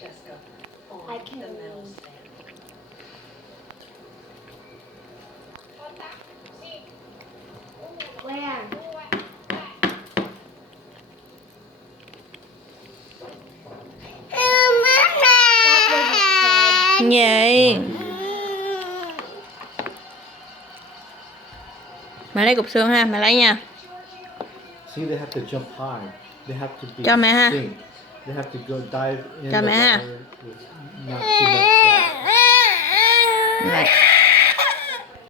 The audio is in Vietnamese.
I can read. Where? Vậy mẹ lấy cục xương ha, mẹ lấy nha. See, they have to jump high. They have to be Cho mẹ ha. distinct. They have to go dive in Cho the mẹ ha. water with not too much gas. Này.